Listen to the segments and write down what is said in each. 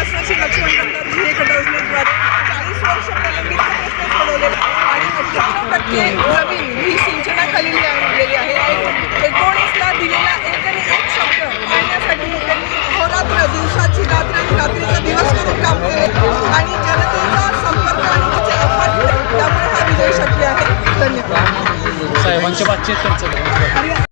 विकास श्री चाळीस वर्ष प्रलंबित प्रश्न आणि अठ्ठावन्न टक्के जमीन ही सिंचनाखाली आहे. एकोणीसला दिलेला एक शब्द पाळण्यासाठी त्यांनी दिवसाची रात्र आणि रात्रीचा काम केले. आणि जनतेचा संपर्क आणि त्याचे आभार शक्य आहे. धन्यवाद. साहेबांच्या बातचीत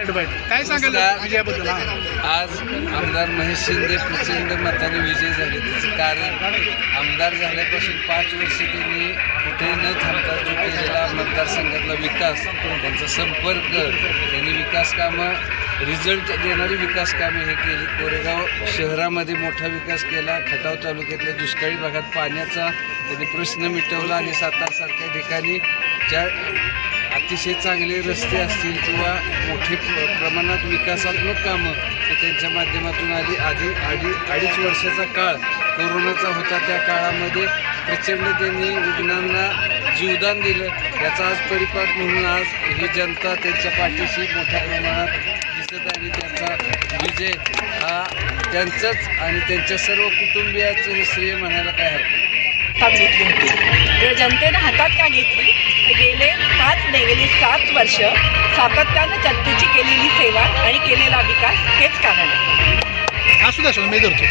काय सांगाल विजयाबद्दल? आज आमदार महेश शिंदे प्रचंड मताने विजयी झाले. त्याचं कारण आमदार झाल्यापासून पाच वर्ष त्यांनी कुठेही न थांबता जो केलेला मतदारसंघातला विकास त्यांचा संपर्क त्यांनी विकास कामं रिझल्ट देणारी विकास कामे हे केली. कोरेगाव शहरामध्ये मोठा विकास केला. खटाव तालुक्यातल्या दुष्काळी भागात पाण्याचा त्यांनी प्रश्न मिटवला आणि सातारसारख्या ठिकाणी ज्या अतिशय चांगले रस्ते असतील किंवा मोठे प्र- प्रमाणात विकासात्मक कामं ते त्यांच्या माध्यमातून आली आधी अडी अडीच वर्षाचा काळ कोरोनाचा होता त्या काळामध्ये. प्रचंड त्यांनी रुग्णांना जीवदान दिलं. याचा आज परिपाक म्हणून आज ही जनता त्यांच्या पाठीशी मोठ्या प्रमाणात दिसत आणि त्यांचा विजय हा त्यांचंच आणि त्यांच्या सर्व कुटुंबियाचं हे श्रेय म्हणायला काय हरकत घेतली होती. जनतेनं हातात का घेतली? गेले पाच नाही सात वर्ष सातत्यानं जनतेची केलेली सेवा आणि केलेला विकास हेच कारण आहे. असू द्या मी धरतो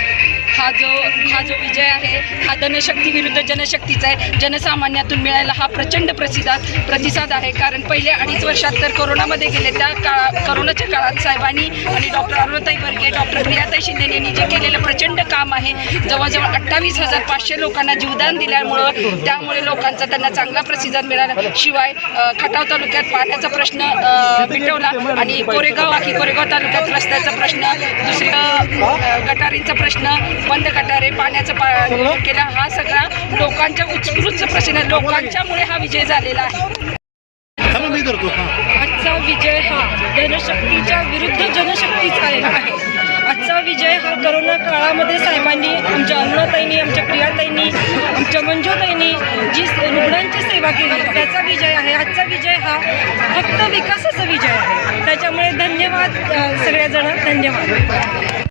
हा जो हा जो विजय आहे हा धनशक्ती विरुद्ध जनशक्तीचा आहे. जनसामान्यातून मिळायला हा प्रचंड प्रतिसाद प्रतिसाद आहे. कारण पहिल्या अडीच वर्षात तर कोरोनामध्ये गेले त्या काळा करोनाच्या काळात साहेबांनी आणि डॉक्टर अरुणताई वर्गे डॉक्टर प्रियाताई शिंदे यांनी जे केलेलं प्रचंड काम आहे. जवळजवळ अठ्ठावीस हजार पाचशे लोकांना जीवदान दिल्यामुळं त्यामुळे लोकांचा त्यांना चांगला प्रतिसाद मिळाला. शिवाय खटाव तालुक्यात पाण्याचा प्रश्न मिटवला आणि कोरेगाव आखी कोरेगाव तालुक्यात रस्त्याचा प्रश्न दुसरं गटारींचा प्रश्न बंद गटारे पाण्याचं पा केला हा सगळा लोकांच्या उत्स्फूर्त प्रश्न. लोकांच्यामुळे हा विजय झालेला आहे. आजचा विजय हा जनशक्तीच्या विरुद्ध जनशक्तीचा आहे. आजचा विजय हा करोना काळामध्ये साहेबांनी आमच्या अरुणाताईंनी आमच्या प्रियाताईंनी आमच्या मंजूताईंनी जी रुग्णांची सेवा केली त्याचा विजय आहे. आजचा विजय हा फक्त विकासाचा विजय आहे. त्याच्यामुळे धन्यवाद सगळ्याजण. धन्यवाद.